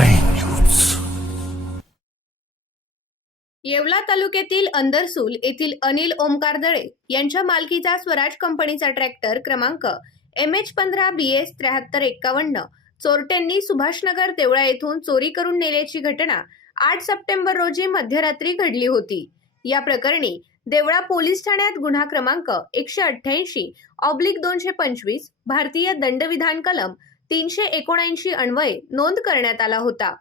News Yeola तालुक्यातील अंदरसूल येथील अनिल ओमकार दळे यांच्या मालकीचा स्वराज कंपनीचा ट्रॅक्टर क्रमांक एम एच पंधरा बी एस त्र्याहत्तर एक्कावन्न चोरट्यांनी सुभाषनगर देवळा येथून चोरी करून नेल्याची घटना आठ सप्टेंबर रोजी मध्यरात्री घडली होती. या प्रकरणी देवळा पोलीस ठाण्यात गुन्हा क्रमांक एकशे अठ्ठ्याऐंशी ऑब्लिक दोनशे पंचवीस भारतीय दंडविधान कलम तीनशे एकोणऐंशी अन्वये नोंद करण्यात आला होता.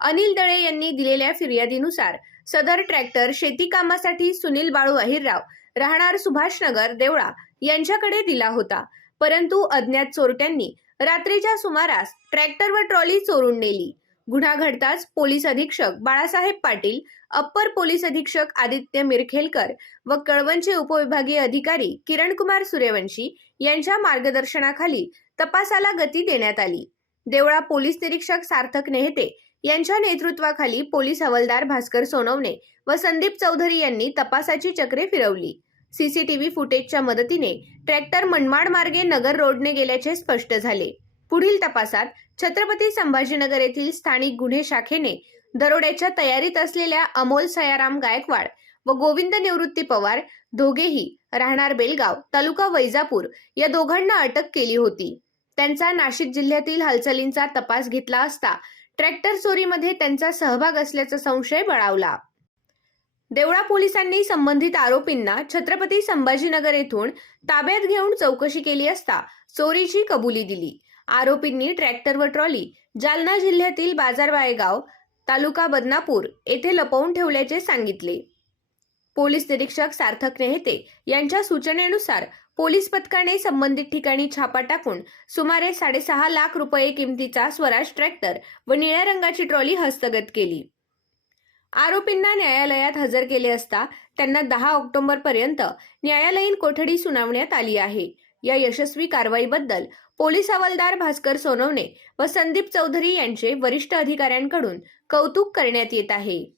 अनिल दळे यांनी दिलेल्या फिर्यादीनुसार सदर ट्रॅक्टर शेती कामासाठी सुनील बाळू अहिरराव राहणार सुभाषनगर देवळा यांच्याकडे दिला होता. परंतु अज्ञात चोरट्यांनी रात्रीच्या सुमारास ट्रॅक्टर व ट्रॉली चोरून नेली. गुन्हा घडताच पोलीस अधीक्षक बाळासाहेब पाटील अप्पर पोलीस अधीक्षक आदित्य मिरखेलकर व कळवणचे उपविभागीय अधिकारी किरणकुमार सूर्यवंशी यांच्या मार्गदर्शनाखाली तपासाला गती देण्यात आली. देवळा पोलीस निरीक्षक सार्थक नेहते यांच्या नेतृत्वाखाली पोलीस हवालदार भास्कर सोनवणे व संदीप चौधरी यांनी तपासाची चक्रे फिरवली. सीसीटीव्ही फुटेजच्या मदतीने ट्रॅक्टर मनमाड मार्गे नगर रोडने गेल्याचे स्पष्ट झाले. पुढील तपासात छत्रपती संभाजीनगर येथील स्थानिक गुन्हे शाखेने दरोड्याच्या तयारीत असलेल्या अमोल सयाराम गायकवाड व गोविंद निवृत्ती पवार दोघेही राहणार बेलगाव तालुका वैजापूर या दोघांना अटक केली होती. त्यांचा नाशिक जिल्ह्यातील हालचालींचा तपास घेतला असता ट्रॅक्टर चोरीमध्ये त्यांचा सहभाग असल्याचा संशय बळावला. देवळा पोलिसांनी संबंधित आरोपींना छत्रपती संभाजीनगर येथून ताब्यात घेऊन चौकशी केली असता चोरीची कबुली दिली. आरोपींनी ट्रॅक्टर व ट्रॉली जालना जिल्ह्यातील बाजारवायगाव तालुका बदनापूर येथे लपवून ठेवल्याचे सांगितले. पोलीस निरीक्षक सार्थक नेहते यांच्या सूचनेनुसार पोलीस पथकाने संबंधित ठिकाणी छापा टाकून सुमारे साडेसहा लाख रुपये किमतीचा स्वराज ट्रॅक्टर व निळ्या रंगाची ट्रॉली हस्तगत केली. आरोपींना न्यायालयात हजर केले असता त्यांना दहा ऑक्टोबर पर्यंत न्यायालयीन कोठडी सुनावण्यात आली आहे. या यशस्वी कारवाईबद्दल पोलीस हवालदार भास्कर सोनवणे व संदीप चौधरी यांचे वरिष्ठ अधिकाऱ्यांकडून कौतुक करण्यात येत आहे.